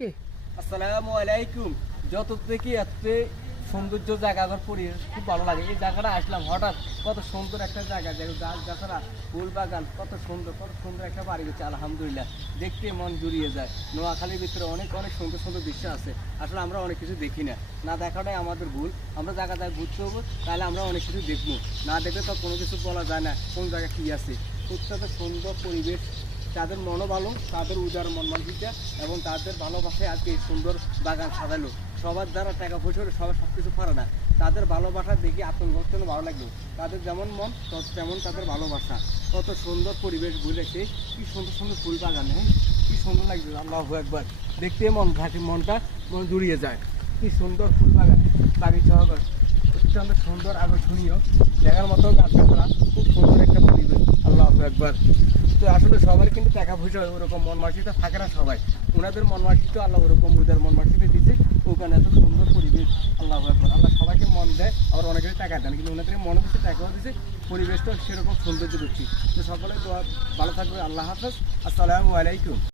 কে আসসালামু আলাইকুম। যত থেকে এত সৌন্দর্য জায়গা আমার পরিবেশ খুব ভালো লাগে। এই জায়গাটা আসলাম হঠাৎ, কত সুন্দর একটা জায়গা, গাছ গাছারা, ফুল বাগান, কত সুন্দর একটা বাড়ি হচ্ছে। আলহামদুলিল্লাহ, দেখতে মন জুড়িয়ে যায়। নোয়াখালীর ভিতরে অনেক অনেক সুন্দর সুন্দর দৃশ্য আছে। আসলে আমরা অনেক কিছু দেখি না, না দেখাটাই আমাদের ভুল। আমরা জায়গায় ঘুরতে হবো, তাহলে আমরা অনেক কিছু দেখবো। না দেখলে তো কোনো কিছু বলা যায় না কোন জায়গায় কী আছে। প্রত্যেকটা সুন্দর পরিবেশ, তাদের মনও ভালো, তাদের উদার মন মানসিকতা এবং তাদের ভালোবাসায় আজকে এই সুন্দর বাগান সাজালো। সবার দ্বারা টাকা পয়সা হলে সবাই সব কিছু পারে না। তাদের ভালোবাসা দেখে আত্মগত ভালো লাগলো। তাদের যেমন মন তেমন তাদের ভালোবাসা। কত সুন্দর পরিবেশ বুঝেছে, কি সুন্দর সুন্দর ফুল বাগান, হ্যাঁ কি সুন্দর লাগছে। আল্লাহু আকবার, দেখতে মনটা জুড়িয়ে যায়। কি সুন্দর ফুল বাগান, বাগিচা হবে অত্যন্ত সুন্দর আকর্ষণীয় দেখার মতো গাছগাছরা, খুব সুন্দর একটা পরিবেশ। আল্লাহু আকবার। তো আসলে সবার কিন্তু টাকা পয়সা ওরকম মন মানসিকতা থাকে না সবাই। ওনাদের মন মানসিকতা আল্লাহ ওরকম ওদের মন মানসিকতা দিচ্ছে, ওখানে এত সুন্দর পরিবেশ। আল্লাহু আকবার। আল্লাহ সবাইকে মন দেয়, আবার অনেকেরই টাকা দেন, কিন্তু ওনাদের মনে দিচ্ছে, টাকাও দিচ্ছে, পরিবেশটা সেরকম সৌন্দর্য দিচ্ছি। তো সকলে ভালো থাকবে। আল্লাহ হাফেজ। আসসালামু আলাইকুম।